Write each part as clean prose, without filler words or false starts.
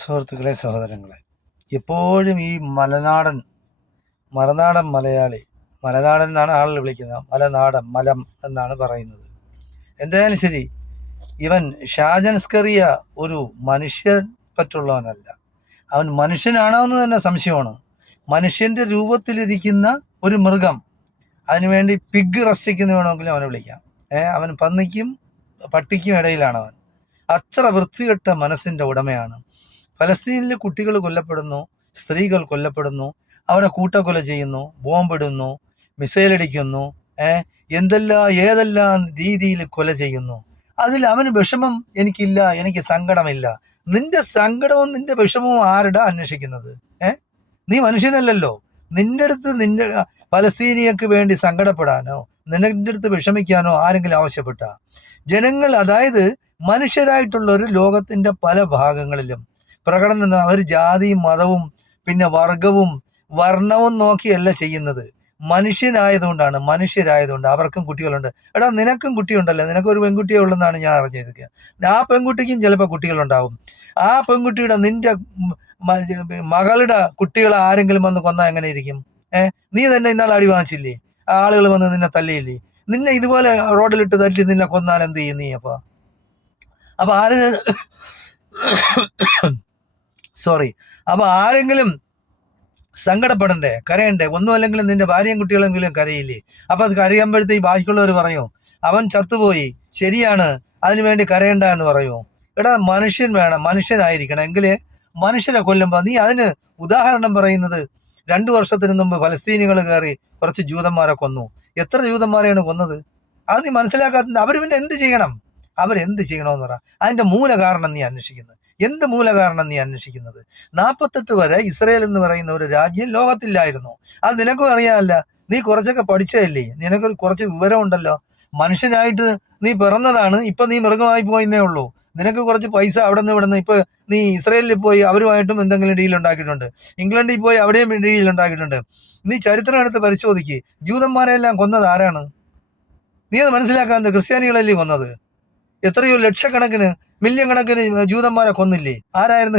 സുഹൃത്തുക്കളെ, സഹോദരങ്ങളെ, എപ്പോഴും ഈ മറുനാടൻ മലയാളി, മലനാടൻ എന്നാണ് ആളുകൾ വിളിക്കുന്നത്, മലനാടൻ മലം എന്നാണ് പറയുന്നത്. എന്തായാലും ശരി, ഇവൻ ഷാജൻ സ്കറിയ ഒരു മനുഷ്യൻ പറ്റുള്ളവനല്ല. അവൻ മനുഷ്യനാണോ എന്ന് തന്നെ സംശയമാണ്. മനുഷ്യന്റെ രൂപത്തിലിരിക്കുന്ന ഒരു മൃഗം. അതിനുവേണ്ടി പിഗ് റസ്റ്റിക്കുന്ന വേണമെങ്കിലും അവനെ വിളിക്കാം. അവൻ പന്നിക്കും പട്ടിക്കും ഇടയിലാണ് അവൻ. അത്ര വൃത്തികെട്ട മനസ്സിന്റെ ഉടമയാണ്. ഫലസ്തീനിലെ കുട്ടികൾ കൊല്ലപ്പെടുന്നു, സ്ത്രീകൾ കൊല്ലപ്പെടുന്നു, അവരെ കൂട്ടക്കൊല ചെയ്യുന്നു, ബോംബിടുന്നു, മിസൈലടിക്കുന്നു, ഏതെല്ലാം രീതിയിൽ കൊല ചെയ്യുന്നു. അതിൽ അവന് വിഷമം എനിക്കില്ല, എനിക്ക് സങ്കടമില്ല. നിന്റെ സങ്കടവും നിന്റെ വിഷമവും ആരുടെ അന്വേഷിക്കുന്നത്? നീ മനുഷ്യനല്ലല്ലോ. നിന്റെ ഫലസ്തീനിയക്ക് വേണ്ടി സങ്കടപ്പെടാനോ നിന്റെ അടുത്ത് വിഷമിക്കാനോ ആരെങ്കിലും ആവശ്യപ്പെട്ട? ജനങ്ങൾ, അതായത് മനുഷ്യരായിട്ടുള്ളൊരു ലോകത്തിന്റെ പല ഭാഗങ്ങളിലും പ്രകടനം അവർ ജാതിയും മതവും പിന്നെ വർഗവും വർണ്ണവും നോക്കിയല്ല ചെയ്യുന്നത്. മനുഷ്യരായതുകൊണ്ട് അവർക്കും കുട്ടികളുണ്ട്. എടാ, നിനക്കും കുട്ടിയുണ്ടല്ലോ, നിനക്കൊരു പെൺകുട്ടിയെ ഉള്ളെന്നാണ് ഞാൻ അറിഞ്ഞിരിക്കുക. ആ പെൺകുട്ടിക്കും ചിലപ്പോൾ കുട്ടികളുണ്ടാവും. ആ പെൺകുട്ടിയുടെ നിന്റെ മകളുടെ കുട്ടികളെ ആരെങ്കിലും വന്ന് കൊന്നാൽ എങ്ങനെ ഇരിക്കും? നീ തന്നെ ഇന്നാൾ അടി വാങ്ങിച്ചില്ലേ? ആളുകൾ വന്ന് നിന്നെ തല്ലിയില്ലേ? നിന്നെ ഇതുപോലെ റോഡിലിട്ട് തല്ലി നിന്നെ കൊന്നാൽ എന്ത് ചെയ്യും നീ? അപ്പൊ ആരെങ്കിലും സങ്കടപ്പെടണ്ടേ, കരയണ്ടേ? ഒന്നും അല്ലെങ്കിലും നിന്റെ ഭാര്യയും കുട്ടികളെങ്കിലും കരയില്ലേ? അപ്പൊ അത് കരയുമ്പോഴത്തേക്ക് ബാക്കിയുള്ളവർ പറയോ അവൻ ചത്തുപോയി, ശരിയാണ്, അതിനുവേണ്ടി കരയണ്ട എന്ന് പറയോ? എടാ, മനുഷ്യൻ വേണം, മനുഷ്യനായിരിക്കണം. എങ്കിലേ മനുഷ്യരെ കൊല്ലുമ്പോ നീ അതിന് ഉദാഹരണം പറയുന്നത് 2 വർഷത്തിന് മുമ്പ് ഫലസ്തീനികൾ കയറി കുറച്ച് ജൂതന്മാരെ കൊന്നു. എത്ര ജൂതന്മാരെയാണ് കൊന്നത്? അത് നീ മനസ്സിലാക്കാത്ത. അവർ പിന്നെ എന്ത് ചെയ്യണം? അവരെന്ത് ചെയ്യണമെന്ന് പറ. അതിന്റെ മൂലകാരണം നീ അന്വേഷിക്കുന്നത്. എന്ത് മൂലകാരണം നീ അന്വേഷിക്കുന്നത്? 48 വരെ ഇസ്രയേൽ എന്ന് പറയുന്ന ഒരു രാജ്യം ലോകത്തില്ലായിരുന്നു. അത് നിനക്കും അറിയാമല്ല. നീ കുറച്ചൊക്കെ പഠിച്ചതല്ലേ, നിനക്കൊരു കുറച്ച് വിവരം ഉണ്ടല്ലോ. മനുഷ്യനായിട്ട് നീ പിറന്നതാണ്, ഇപ്പൊ നീ മൃഗമായി പോയെന്നേ ഉള്ളൂ. നിനക്ക് കുറച്ച് പൈസ അവിടെ നിന്ന് ഇവിടെ നിന്ന്. ഇപ്പൊ നീ ഇസ്രയേലിൽ പോയി അവരുമായിട്ടും എന്തെങ്കിലും ഡീൽ ഉണ്ടാക്കിയിട്ടുണ്ട്, ഇംഗ്ലണ്ടിൽ പോയി അവിടെയും ഡീൽ ഉണ്ടാക്കിയിട്ടുണ്ട്. നീ ചരിത്രം എടുത്ത് പരിശോധിക്ക്. ജൂതന്മാരെല്ലാം കൊന്നത് ആരാണ്? നീ അത് മനസ്സിലാക്കാതെ ക്രിസ്ത്യാനികളല്ലേ കൊന്നത്? എത്രയോ ലക്ഷക്കണക്കിന് മില്യൺ കണക്കിന് ജൂതന്മാരെ കൊന്നില്ലേ? ആരായിരുന്നു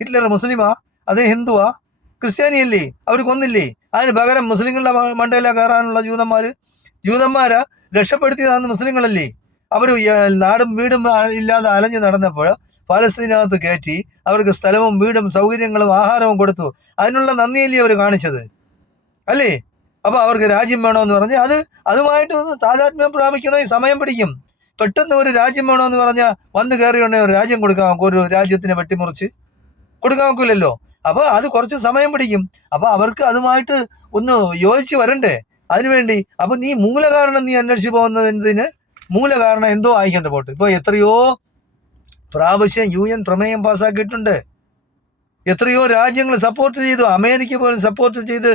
ഹിറ്റ്ലർ മുസ്ലിമാ? അതേ ഹിന്ദുവാ? ക്രിസ്ത്യാനിയല്ലേ? അവർ കൊന്നില്ലേ? അതിന് പകരം മുസ്ലിങ്ങളുടെ മണ്ടയില കയറാനുള്ള ജൂതന്മാരെ രക്ഷപ്പെടുത്തിയതാന്ന് മുസ്ലിങ്ങളല്ലേ? അവർ നാടും വീടും ഇല്ലാതെ അലഞ്ഞു നടന്നപ്പോൾ ഫലസ്തീനകത്ത് കയറ്റി അവർക്ക് സ്ഥലവും വീടും സൗകര്യങ്ങളും ആഹാരവും കൊടുത്തു. അതിനുള്ള നന്ദിയല്ലേ അവർ കാണിച്ചത്, അല്ലേ? അപ്പൊ അവർക്ക് രാജ്യം വേണമെന്ന് പറഞ്ഞ് അതുമായിട്ട് താതാത്മ്യം പ്രാപിക്കണമെങ്കിൽ സമയം പിടിക്കും. പെട്ടെന്ന് ഒരു രാജ്യം വേണമെന്ന് പറഞ്ഞാൽ വന്ന് കയറിയുണ്ടെങ്കിൽ ഒരു രാജ്യം കൊടുക്കാൻ, ഒരു രാജ്യത്തിനെ വെട്ടിമുറിച്ച് കൊടുക്കാൻ ഒക്കില്ലല്ലോ. അപ്പൊ അത് കുറച്ച് സമയം പിടിക്കും. അപ്പൊ അവർക്ക് അതുമായിട്ട് ഒന്ന് യോജിച്ച് വരണ്ടേ? അതിനുവേണ്ടി അപ്പൊ നീ മൂലകാരണം നീ അന്വേഷിച്ച് പോകുന്നതിന് മൂലകാരണം എന്തോ ആയിക്കണ്ട പോട്ട്. ഇപ്പൊ എത്രയോ പ്രാവശ്യം UN പ്രമേയം പാസ്സാക്കിയിട്ടുണ്ട്. എത്രയോ രാജ്യങ്ങൾ സപ്പോർട്ട് ചെയ്തു. അമേരിക്ക പോലും സപ്പോർട്ട് ചെയ്ത്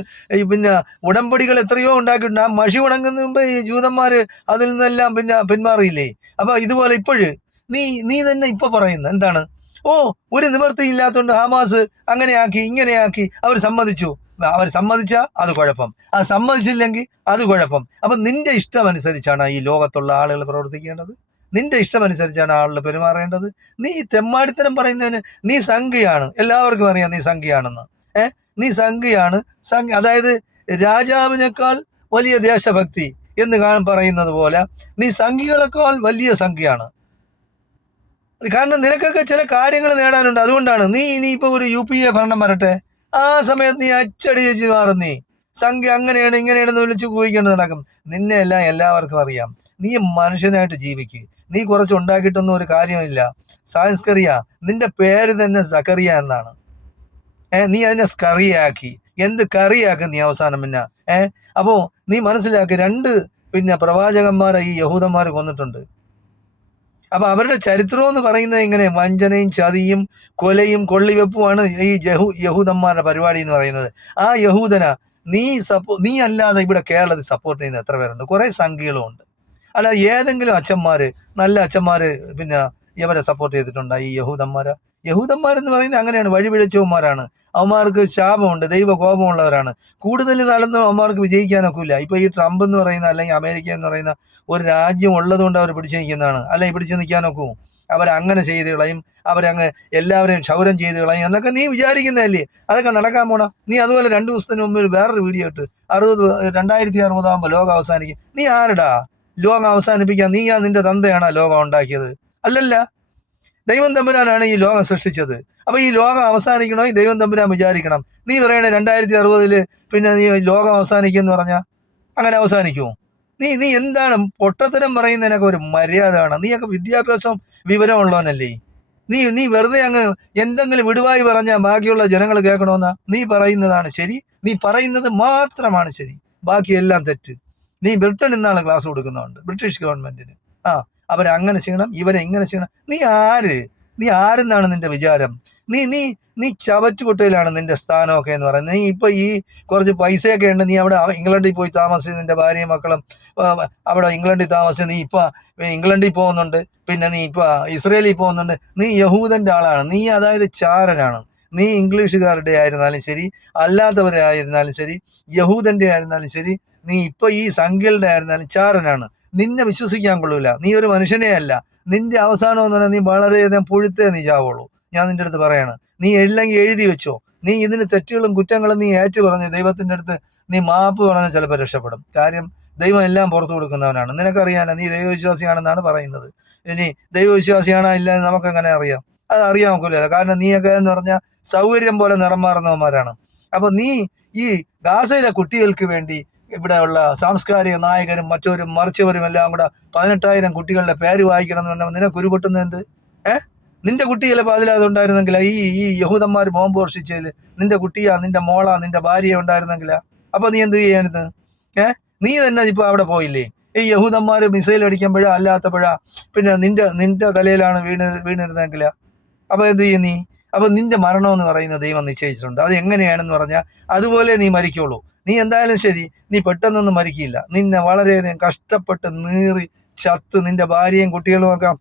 പിന്നെ ഉടമ്പടികൾ എത്രയോ ഉണ്ടാക്കിയിട്ടുണ്ട്. ആ മഷി ഉണങ്ങുന്ന മുമ്പ് ഈ ജൂതന്മാര് അതിൽ നിന്നെല്ലാം പിന്മാറിയില്ലേ? അപ്പൊ ഇതുപോലെ നീ തന്നെ ഇപ്പൊ പറയുന്നത് എന്താണ്? ഒരു നിവൃത്തിയില്ലാത്തതുകൊണ്ട് ഹമാസ് അങ്ങനെയാക്കി ഇങ്ങനെയാക്കി അവർ സമ്മതിച്ചാൽ അത് കുഴപ്പം, അത് സമ്മതിച്ചില്ലെങ്കിൽ അത് കുഴപ്പം. അപ്പൊ നിന്റെ ഇഷ്ടം അനുസരിച്ചാണ് ഈ ലോകത്തുള്ള ആളുകൾ പ്രവർത്തിക്കേണ്ടത്. നിന്റെ ഇഷ്ടമനുസരിച്ചാണ് ആളുകൾ പെരുമാറേണ്ടത്. നീ തെമ്മാടിത്തരം പറയുന്നതിന് നീ സംഖ്യയാണ്, എല്ലാവർക്കും അറിയാം നീ സംഖ്യയാണെന്ന്. നീ സംഖ്യയാണ്. അതായത് രാജാവിനേക്കാൾ വലിയ ദേശഭക്തി എന്ന് പറയുന്നത് പോലെ നീ സംഖ്യകളെക്കാൾ വലിയ സംഖ്യയാണ്. കാരണം നിനക്കൊക്കെ ചില കാര്യങ്ങൾ നേടാനുണ്ട്. അതുകൊണ്ടാണ് നീ ഇനിയിപ്പോ ഒരു UPA ഭരണം വരട്ടെ, ആ സമയത്ത് നീ അച്ചടി ചേച്ചി മാറും. നീ സംഖ്യ അങ്ങനെയാണ് ഇങ്ങനെയാണെന്ന് വിളിച്ച് കൂവിക്കേണ്ടത് നടക്കും. നിന്നെ എല്ലാം എല്ലാവർക്കും അറിയാം. നീ മനുഷ്യനായിട്ട് ജീവിക്ക്. നീ കുറച്ച് ഉണ്ടാക്കിയിട്ടൊന്നും ഒരു കാര്യമില്ല. സാൻസ്കറിയ, നിന്റെ പേര് തന്നെ സക്കറിയ എന്നാണ്. നീ അതിനെ സ്കറിയാക്കി. എന്ത് കറിയാക്കി നീ അവസാനം പിന്നെ? അപ്പോ നീ മനസ്സിലാക്കി, 2 പ്രവാചകന്മാരെ ഈ യഹൂദന്മാർ കൊന്നിട്ടുണ്ട്. അപ്പൊ അവരുടെ ചരിത്രം എന്ന് പറയുന്നത് ഇങ്ങനെ വഞ്ചനയും ചതിയും കൊലയും കൊള്ളിവെപ്പുമാണ് ഈ യഹൂദന്മാരുടെ പരിപാടി എന്ന് പറയുന്നത്. ആ യഹൂദന നീ അല്ലാതെ ഇവിടെ കേരളത്തിൽ സപ്പോർട്ട് ചെയ്യുന്ന എത്ര പേരുണ്ട്? കുറെ സംഖ്യകളും ഉണ്ട്. അല്ല, ഏതെങ്കിലും നല്ല അച്ഛന്മാര് ഇവരെ സപ്പോർട്ട് ചെയ്തിട്ടുണ്ടോ? ഈ യഹൂദന്മാരെ യഹൂദന്മാരെന്ന് പറയുന്നത് അങ്ങനെയാണ്, വഴിപിഴച്ചവന്മാരാണ്. അവന്മാർക്ക് ശാപമുണ്ട്, ദൈവ കോപമുള്ളവരാണ്. കൂടുതൽ നാളൊന്നും അവന്മാർക്ക് വിജയിക്കാനൊക്കില്ല. ഇപ്പൊ ഈ ട്രംപ് എന്ന് പറയുന്ന അല്ലെങ്കിൽ അമേരിക്ക എന്ന് പറയുന്ന ഒരു രാജ്യം ഉള്ളത് കൊണ്ട് അവർ പിടിച്ചു നിൽക്കുന്നതാണ്. അല്ലെങ്കിൽ പിടിച്ചു നിൽക്കാനൊക്കും? അവരങ്ങനെ ചെയ്ത് കളയും, അവരങ്ങ് എല്ലാവരെയും ക്ഷൗരം ചെയ്ത് കളയും എന്നൊക്കെ നീ വിചാരിക്കുന്നതല്ലേ? അതൊക്കെ നടക്കാൻ പോണ? നീ അതുപോലെ 2 ദിവസത്തിന് മുമ്പ് വേറൊരു വീഡിയോ ഇട്ട് 2060 ലോകം അവസാനിക്കും. നീ ആരടാ ലോകം അവസാനിപ്പിക്കാൻ? നീയാ നിന്റെ തന്തയാണോ ലോകം ഉണ്ടാക്കിയത്? അല്ലല്ല, ദൈവം തമ്പുരാനാണ് ഈ ലോകം സൃഷ്ടിച്ചത്. അപ്പൊ ഈ ലോകം അവസാനിക്കണമെങ്കിൽ ദൈവം തമ്പുരാൻ വിചാരിക്കണം. നീ പറയണേ 2060 പിന്നെ നീ ലോകം അവസാനിക്കും എന്ന് പറഞ്ഞാൽ അങ്ങനെ അവസാനിക്കുമോ? നീ എന്താണ് പൊട്ടത്തരം പറയുന്നതിനൊക്കെ ഒരു മര്യാദ വേണം. നീയൊക്കെ വിദ്യാഭ്യാസവും വിവരമുള്ളവനല്ലേ? നീ വെറുതെ അങ്ങ് എന്തെങ്കിലും വിടുവായി പറഞ്ഞാൽ ബാക്കിയുള്ള ജനങ്ങൾ കേൾക്കണമെന്നാ? നീ പറയുന്നതാണ് ശരി, നീ പറയുന്നത് മാത്രമാണ് ശരി, ബാക്കിയെല്ലാം തെറ്റ്. നീ ബ്രിട്ടൻ ഇന്നാണ് ക്ലാസ് കൊടുക്കുന്നുണ്ട്, ബ്രിട്ടീഷ് ഗവൺമെന്റിന്. അവരങ്ങനെ ചെയ്യണം, ഇവരെ ഇങ്ങനെ ചെയ്യണം. നീ ആരെന്നാണ് നിന്റെ വിചാരം? നീ നീ നീ ചവറ്റുകുട്ടയിലാണ് നിന്റെ സ്ഥാനമൊക്കെ എന്ന് പറയുന്നത്. നീ ഇപ്പൊ ഈ കുറച്ച് പൈസയൊക്കെ ഉണ്ട്, നീ അവിടെ ഇംഗ്ലണ്ടിൽ പോയി താമസിച്ച് നിന്റെ ഭാര്യയും മക്കളും അവിടെ ഇംഗ്ലണ്ടിൽ താമസിച്ച് നീ ഇപ്പൊ ഇംഗ്ലണ്ടിൽ പോകുന്നുണ്ട്, പിന്നെ നീ ഇപ്പൊ ഇസ്രയേലിൽ പോകുന്നുണ്ട്. നീ യഹൂദന്റെ ആളാണ്, നീ അതായത് ചാരനാണ്. നീ ഇംഗ്ലീഷുകാരുടെ ആയിരുന്നാലും ശരി, അല്ലാത്തവരെ ആയിരുന്നാലും ശരി, യഹൂദന്റെ ആയിരുന്നാലും ശരി, നീ ഇപ്പൊ ഈ സംഖ്യകളുടെ ആയിരുന്നാലും ചാരനാണ്. നിന്നെ വിശ്വസിക്കാൻ കൊള്ളൂല. നീ ഒരു മനുഷ്യനെ അല്ല. നിന്റെ അവസാനം എന്ന് പറഞ്ഞാൽ നീ വളരെയധികം പുഴുത്തേ നീ ചാവുള്ളൂ. ഞാൻ നിന്റെ അടുത്ത് പറയാണ്, നീ എഴുതി എഴുതി വെച്ചോ. നീ ഇതിന് തെറ്റുകളും കുറ്റങ്ങളും നീ ഏറ്റു പറഞ്ഞ് ദൈവത്തിന്റെ അടുത്ത് നീ മാപ്പ് പറഞ്ഞാൽ ചിലപ്പോൾ രക്ഷപ്പെടും. കാര്യം ദൈവം എല്ലാം പുറത്തു കൊടുക്കുന്നവനാണ്. നിനക്കറിയാനോ നീ ദൈവവിശ്വാസിയാണെന്നാണ് പറയുന്നത്. ഇനി ദൈവവിശ്വാസിയാണോ ഇല്ല എന്ന് നമുക്ക് എങ്ങനെ അറിയാം? അത് അറിയാൻ നോക്കില്ല. കാരണം നീയൊക്കെ എന്ന് പറഞ്ഞാൽ സൗകര്യം പോലെ നിറം മാറുന്നവന്മാരാണ്. അപ്പൊ നീ ഈ ഗാസയിലെ കുട്ടികൾക്ക് വേണ്ടി ഇവിടെയുള്ള സാംസ്കാരിക നായകരും മറ്റവരും മറിച്ചവരും എല്ലാം കൂടെ 18,000 കുട്ടികളുടെ പേര് വായിക്കണം എന്ന് പറഞ്ഞാൽ നിനക്ക് ഉരുപൊട്ടുന്നത് എന്ത്? നിന്റെ കുട്ടി ചിലപ്പോൾ അതിലതുണ്ടായിരുന്നെങ്കിലാ? ഈ യഹൂദന്മാർ ബോംബ് വർഷിച്ചതിൽ നിന്റെ കുട്ടിയാ, നിന്റെ മോളാ, നിന്റെ ഭാര്യ ഉണ്ടായിരുന്നെങ്കിലാ? അപ്പൊ നീ എന്ത് ചെയ്യാനിത്? നീ തന്നെ ഇപ്പൊ അവിടെ പോയില്ലേ? ഈ യഹൂദന്മാർ മിസൈൽ അടിക്കുമ്പോഴാ അല്ലാത്തപ്പോഴാ പിന്നെ നിന്റെ തലയിലാണ് വീണിരുന്നെങ്കിലാ? അപ്പൊ എന്ത് ചെയ്യും നീ? അപ്പൊ നിന്റെ മരണം എന്ന് പറയുന്നത് ദൈവം നിശ്ചയിച്ചിട്ടുണ്ട്. അത് എങ്ങനെയാണെന്ന് പറഞ്ഞാൽ അതുപോലെ നീ മരിക്കുള്ളൂ. നീ എന്തായാലും ശരി, നീ പെട്ടെന്നൊന്നും മരിക്കില്ല. നിന്നെ വളരെയധികം കഷ്ടപ്പെട്ട് നീറി ചത്ത് നിന്റെ ഭാര്യയും കുട്ടികളും ഒക്കെ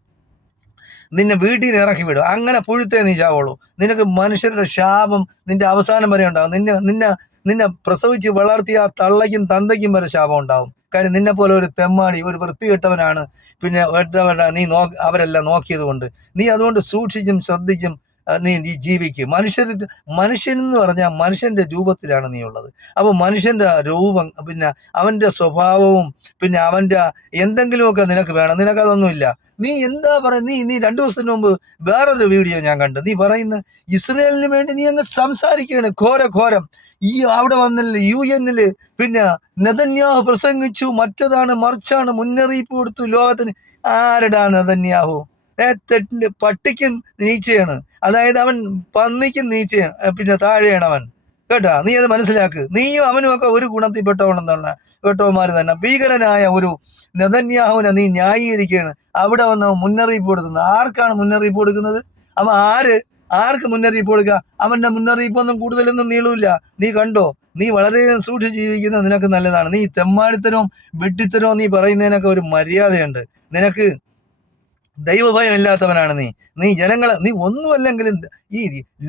നിന്നെ വീട്ടിൽ നിന്ന് ഇറക്കി വിടും. അങ്ങനെ പുഴുത്തേ നീ ചാവുള്ളൂ. നിനക്ക് മനുഷ്യരുടെ ശാപം നിന്റെ അവസാനം വരെ ഉണ്ടാവും. നിന്നെ പ്രസവിച്ച് വളർത്തിയ ആ തള്ളയ്ക്കും തന്തയ്ക്കും വരെ ശാപം ഉണ്ടാവും. കാര്യം നിന്നെ പോലെ ഒരു തെമ്മാടി, ഒരു വൃത്തികെട്ടവനാണ് പിന്നെ അവരെല്ലാം നോക്കിയത് കൊണ്ട്. നീ അതുകൊണ്ട് സൂക്ഷിച്ചും ശ്രദ്ധിച്ചും നീ ജീവിക്കും. മനുഷ്യൻ എന്ന് പറഞ്ഞാൽ മനുഷ്യന്റെ രൂപത്തിലാണ് നീ ഉള്ളത്. അപ്പൊ മനുഷ്യന്റെ രൂപം, പിന്നെ അവന്റെ സ്വഭാവവും, പിന്നെ അവന്റെ എന്തെങ്കിലുമൊക്കെ നിനക്ക് വേണം. നിനക്കതൊന്നുമില്ല. നീ എന്താ പറയുക? നീ 2 ദിവസത്തിന് മുമ്പ് വേറൊരു വീഡിയോ ഞാൻ കണ്ടു. നീ പറയുന്ന ഇസ്രയേലിന് വേണ്ടി നീ അങ്ങ് സംസാരിക്കുകയാണ്. ഘോരം ഈ അവിടെ വന്നില്ല UN പിന്നെ നെതന്യാഹു പ്രസംഗിച്ചു, മറ്റതാണ് മറിച്ചാണ്, മുന്നറിയിപ്പ് കൊടുത്തു ലോകത്തിന്. ആരടാ നെതന്യാഹു? പട്ടിക്കും നീച്ചയാണ്, അതായത് അവൻ പന്നിക്കും നീച്ചയാണ്, പിന്നെ താഴെയാണ് അവൻ. കേട്ടാ? നീ അത് മനസ്സിലാക്ക്. നീയും അവനും ഒക്കെ ഒരു കേട്ടവന്മാര് തന്നെ. ഭീകരനായ ഒരു നെതന്യാഹുവിനെ നീ ന്യായീകരിക്കുകയാണ്. അവിടെ വന്ന് മുന്നറിയിപ്പ് കൊടുക്കുന്നത്. ആർക്കാണ് മുന്നറിയിപ്പ് കൊടുക്കുന്നത്? അവൻ ആർക്ക് മുന്നറിയിപ്പ് കൊടുക്കുക? അവന്റെ മുന്നറിയിപ്പൊന്നും കൂടുതലൊന്നും നീളൂല്ല. നീ കണ്ടോ? നീ വളരെ സൂക്ഷിച്ച് ജീവിക്കുന്നത് നിനക്ക് നല്ലതാണ്. നീ തെമ്മാടിത്തരവും വെട്ടിത്തരവും നീ പറയുന്നതിനൊക്കെ ഒരു മര്യാദയുണ്ട്. നിനക്ക് ദൈവഭയം ഇല്ലാത്തവനാണ് നീ ജനങ്ങളെ, നീ ഒന്നുമല്ലെങ്കിലും ഈ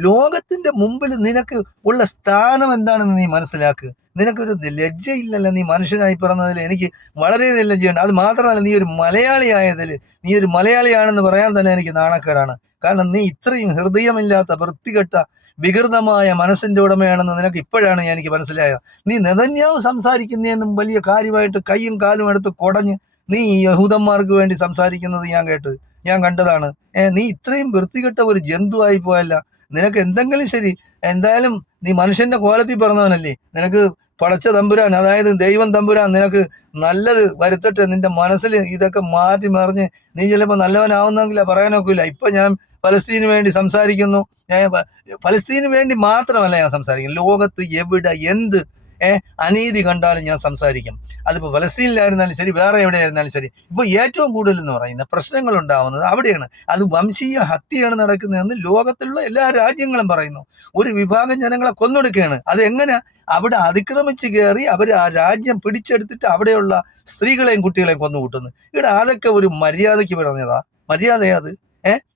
ലോകത്തിന്റെ മുമ്പിൽ നിനക്ക് ഉള്ള സ്ഥാനം എന്താണെന്ന് നീ മനസ്സിലാക്ക്. നിനക്കൊരു ലജ്ജയില്ലല്ലോ? നീ മനുഷ്യനായി പിറന്നതിൽ എനിക്ക് വളരെ ലജ്ജയുണ്ട്. അത് മാത്രമല്ല, നീ ഒരു മലയാളിയായതിൽ, നീ ഒരു മലയാളിയാണെന്ന് പറയാൻ തന്നെ എനിക്ക് നാണക്കേടാണ്. കാരണം നീ ഇത്രയും ഹൃദയമില്ലാത്ത വൃത്തികെട്ട വികൃതമായ മനസ്സിന്റെ ഉടമയാണെന്ന് നിനക്ക് ഇപ്പോഴാണ് എനിക്ക് മനസ്സിലായത്. നീ നെതന്യാഹു സംസാരിക്കുന്നതെന്നും വലിയ കാര്യമായിട്ട് കൈയും കാലും എടുത്ത് കുടഞ്ഞ് നീ യഹൂദന്മാർക്ക് വേണ്ടി സംസാരിക്കുന്നത് ഞാൻ കണ്ടതാണ്. നീ ഇത്രയും വൃത്തികെട്ട ഒരു ജന്തുവായി പോയല്ല. നിനക്ക് എന്തെങ്കിലും ശരി, എന്തായാലും നീ മനുഷ്യന്റെ കോലത്തിൽ പിറന്നവനല്ലേ. നിനക്ക് പടച്ച തമ്പുരാൻ, അതായത് ദൈവം തമ്പുരാൻ നിനക്ക് നല്ലത് വരുത്തട്ടെ. നിന്റെ മനസ്സിൽ ഇതൊക്കെ മാറ്റി മറിഞ്ഞ് നീ ചിലപ്പോൾ നല്ലവനാവുന്നെങ്കിലാ പറയാനൊക്കില്ല. ഇപ്പൊ ഞാൻ ഫലസ്തീന് വേണ്ടി സംസാരിക്കുന്നു. ഫലസ്തീന് വേണ്ടി മാത്രമല്ല ഞാൻ സംസാരിക്കുന്നു, ലോകത്ത് എവിടെ എന്ത് അനീതി കണ്ടാലും ഞാൻ സംസാരിക്കും. അതിപ്പോൾ ഫലസ്തീനിലായിരുന്നാലും ശരി, വേറെ എവിടെയായിരുന്നാലും ശരി. ഇപ്പോൾ ഏറ്റവും കൂടുതൽ എന്ന് പറയുന്ന പ്രശ്നങ്ങൾ ഉണ്ടാവുന്നത് അവിടെയാണ്. അത് വംശീയ ഹത്യയാണ് നടക്കുന്നതെന്ന് ലോകത്തിലുള്ള എല്ലാ രാജ്യങ്ങളും പറയുന്നു. ഒരു വിഭാഗം ജനങ്ങളെ കൊന്നൊടുക്കുകയാണ്. അത് എങ്ങനെ? അവിടെ അതിക്രമിച്ച് കയറി അവർ ആ രാജ്യം പിടിച്ചെടുത്തിട്ട് അവിടെയുള്ള സ്ത്രീകളെയും കുട്ടികളെയും കൊന്നുകൂട്ടുന്നു. ഇവിടെ അതൊക്കെ ഒരു മര്യാദയ്ക്ക് പറഞ്ഞതാ? മര്യാദയാ അത്?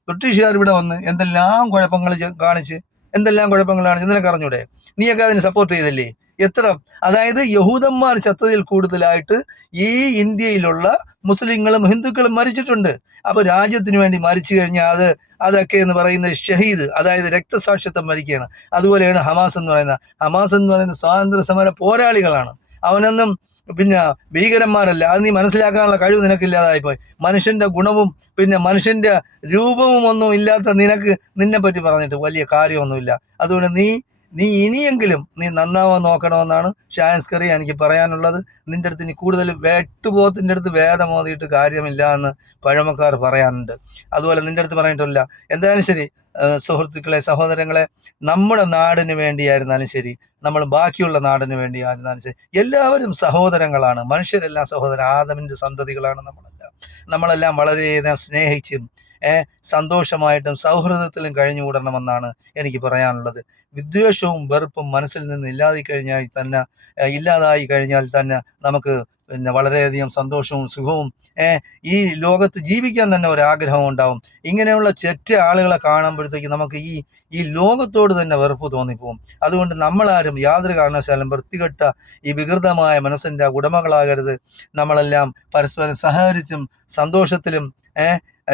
ബ്രിട്ടീഷുകാർ ഇവിടെ വന്ന് എന്തെല്ലാം കുഴപ്പങ്ങൾ കാണിച്ച്, എന്തെല്ലാം കുഴപ്പങ്ങൾ കാണിച്ച് നിനക്ക് അറിഞ്ഞൂടെ? നീയൊക്കെ അതിന് സപ്പോർട്ട് ചെയ്തല്ലേ? എത്ര, അതായത് യഹൂദന്മാർ ചത്തതിൽ കൂടുതലായിട്ട് ഈ ഇന്ത്യയിലുള്ള മുസ്ലിങ്ങളും ഹിന്ദുക്കളും മരിച്ചിട്ടുണ്ട്. അപ്പൊ രാജ്യത്തിന് വേണ്ടി മരിച്ചു കഴിഞ്ഞാൽ അതൊക്കെ എന്ന് പറയുന്നത് ഷഹീദ്, അതായത് രക്തസാക്ഷിത്വം മരിക്കുകയാണ്. അതുപോലെയാണ് ഹമാസ് എന്ന് പറയുന്നത്. ഹമാസ് എന്ന് പറയുന്ന സ്വാതന്ത്ര്യ സമര പോരാളികളാണ്. അവനൊന്നും പിന്നെ ഭീകരന്മാരല്ല. അത് നീ മനസ്സിലാക്കാനുള്ള കഴിവ് നിനക്കില്ലാതായിപ്പോയി. മനുഷ്യന്റെ ഗുണവും പിന്നെ മനുഷ്യന്റെ രൂപവും ഒന്നും ഇല്ലാത്ത നിന്നെ പറ്റി പറഞ്ഞിട്ട് വലിയ കാര്യമൊന്നുമില്ല. അതുകൊണ്ട് നീ ഇനിയെങ്കിലും നീ നന്നാവാൻ നോക്കണമെന്നാണ് ഷായൻസ്കറി എനിക്ക് പറയാനുള്ളത്. നിന്റെ അടുത്ത് ഇനി കൂടുതൽ വെട്ടുപോത്തിന്റെ അടുത്ത് വേദം ഓതിയിട്ട് കാര്യമില്ല എന്ന് പഴമക്കാർ പറയാനുണ്ട്. അതുപോലെ നിന്റെ അടുത്ത് പറഞ്ഞിട്ടില്ല. എന്തായാലും ശരി സുഹൃത്തുക്കളെ, സഹോദരങ്ങളെ, നമ്മുടെ നാടിന് വേണ്ടിയായിരുന്നാലും ശരി, നമ്മൾ ബാക്കിയുള്ള നാടിന് വേണ്ടിയായിരുന്നാലും ശരി, എല്ലാവരും സഹോദരങ്ങളാണ്. മനുഷ്യരെല്ലാം സഹോദരൻ, ആദമിന്റെ സന്തതികളാണ് നമ്മളെല്ലാം വളരെയധികം സ്നേഹിച്ചും സന്തോഷമായിട്ടും സൗഹൃദത്തിലും കഴിഞ്ഞുകൂടണമെന്നാണ് എനിക്ക് പറയാനുള്ളത്. വിദ്വേഷവും വെറുപ്പും മനസ്സിൽ നിന്ന് ഇല്ലാതായി കഴിഞ്ഞാൽ തന്നെ നമുക്ക് പിന്നെ വളരെയധികം സന്തോഷവും സുഖവും ഈ ലോകത്ത് ജീവിക്കാൻ തന്നെ ഒരാഗ്രഹം ഉണ്ടാവും. ഇങ്ങനെയുള്ള ചെറ്റ ആളുകളെ കാണുമ്പോഴത്തേക്ക് നമുക്ക് ഈ ലോകത്തോട് തന്നെ വെറുപ്പ് തോന്നിപ്പോവും. അതുകൊണ്ട് നമ്മളാരും യാതൊരു കാരണവശാലും വൃത്തികെട്ട ഈ വികൃതമായ മനസ്സിൻ്റെ ഉടമകളാകരുത്. നമ്മളെല്ലാം പരസ്പരം സഹകരിച്ചും സന്തോഷത്തിലും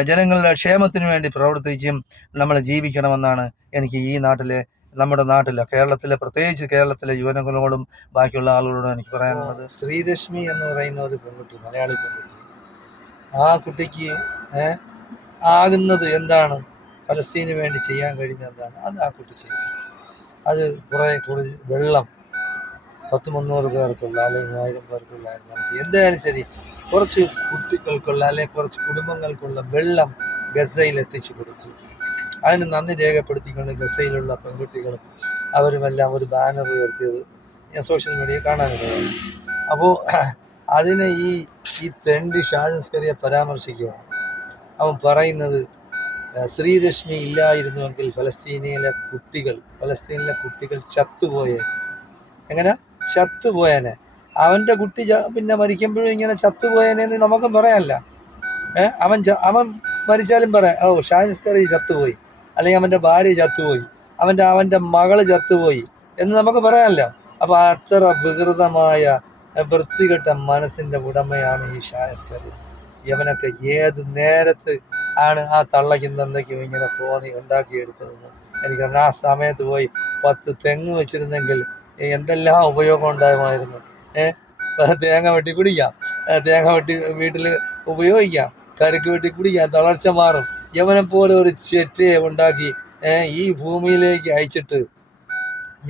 ജനങ്ങളുടെ ക്ഷേമത്തിന് വേണ്ടി പ്രവർത്തിച്ചും നമ്മൾ ജീവിക്കണമെന്നാണ് എനിക്ക് നമ്മുടെ നാട്ടിലെ പ്രത്യേകിച്ച് കേരളത്തിലെ യുവനങ്ങളോടും ബാക്കിയുള്ള ആളുകളോടും എനിക്ക് പറയാനുള്ളത്. ശ്രീരശ്മി എന്ന് പറയുന്ന ഒരു പെൺകുട്ടി, മലയാളി പെൺകുട്ടി, ആ കുട്ടിക്ക് ആകുന്നത് എന്താണ്, ഫലസ്തീന് വേണ്ടി ചെയ്യാൻ കഴിയുന്നത് എന്താണ്, അത് ആ കുട്ടി ചെയ്തു. അത് കുറച്ച് വെള്ളം 100-300 പേർക്കുള്ള അല്ലെങ്കിൽ 1000 പേർക്കുള്ള എന്തായാലും ശരി, കുറച്ച് കുട്ടികൾക്കുള്ള അല്ലെങ്കിൽ കുറച്ച് കുടുംബങ്ങൾക്കുള്ള വെള്ളം ഗസയിൽ എത്തിച്ചു കൊടുത്തു. അതിന് നന്ദി രേഖപ്പെടുത്തിക്കൊണ്ട് ഗസയിലുള്ള പെൺകുട്ടികളും അവരുമെല്ലാം ഒരു ബാനർ ഉയർത്തിയത് ഞാൻ സോഷ്യൽ മീഡിയയിൽ കാണാനിടയായി. അപ്പോൾ അതിനെ ഈ തെണ്ടി ഷാജൻസ്കറിയെ പരാമർശിക്കുകയാണ്. അവൻ പറയുന്നത് ശ്രീരശ്മി ഇല്ലായിരുന്നുവെങ്കിൽ ഫലസ്തീനിലെ കുട്ടികൾ ചത്തുപോയേനെ. അവൻ്റെ കുട്ടി പിന്നെ മരിക്കുമ്പോഴും ഇങ്ങനെ ചത്തുപോയേനെന്ന് നമുക്കും പറയാനല്ല. അവൻ മരിച്ചാലും പറയാം, ഓ ഷാജൻസ്കറി ചത്തുപോയി, അല്ലെങ്കിൽ അവൻ്റെ ഭാര്യ ചത്തുപോയി, അവൻ്റെ മകള് ചത്തുപോയി എന്ന് നമുക്ക് പറയാനല്ല. അപ്പൊ അത്ര വികൃതമായ വൃത്തികെട്ട മനസ്സിന്റെ ഉടമയാണ് ഈ ഷാജൻസ്കറി. ഇവനൊക്കെ ഏത് നേരത്ത് ആണ് ആ തള്ളയ്ക്കും തന്തയ്ക്കും ഇങ്ങനെ തോന്നി ഉണ്ടാക്കിയെടുത്തതെന്ന് എനിക്കറിയാം. ആ സമയത്ത് പോയി 10 തെങ്ങ് വെച്ചിരുന്നെങ്കിൽ എന്തെല്ലാം ഉപയോഗം ഉണ്ടാകുമായിരുന്നു. തേങ്ങ വെട്ടി കുടിക്കാം, തേങ്ങ വെട്ടി വീട്ടിൽ ഉപയോഗിക്കാം, കരുക്ക് വെട്ടി കുടിക്കാം, തളർച്ച മാറും. യവനെ പോലെ ഒരു ചെറ്റയെ ഉണ്ടാക്കി ഈ ഭൂമിയിലേക്ക് അയച്ചിട്ട്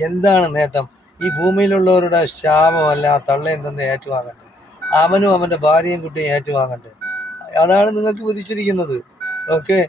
എന്താണ് നേട്ടം? ഈ ഭൂമിയിലുള്ളവരുടെ ശാപമല്ല ആ തള്ളയും തന്നെ ഏറ്റുവാങ്ങണ്ടേ? അവനും അവൻ്റെ ഭാര്യയും കുട്ടിയും ഏറ്റുവാങ്ങണ്ടേ? അതാണ് നിങ്ങൾക്ക് വിധിച്ചിരിക്കുന്നത്. ഓക്കെ.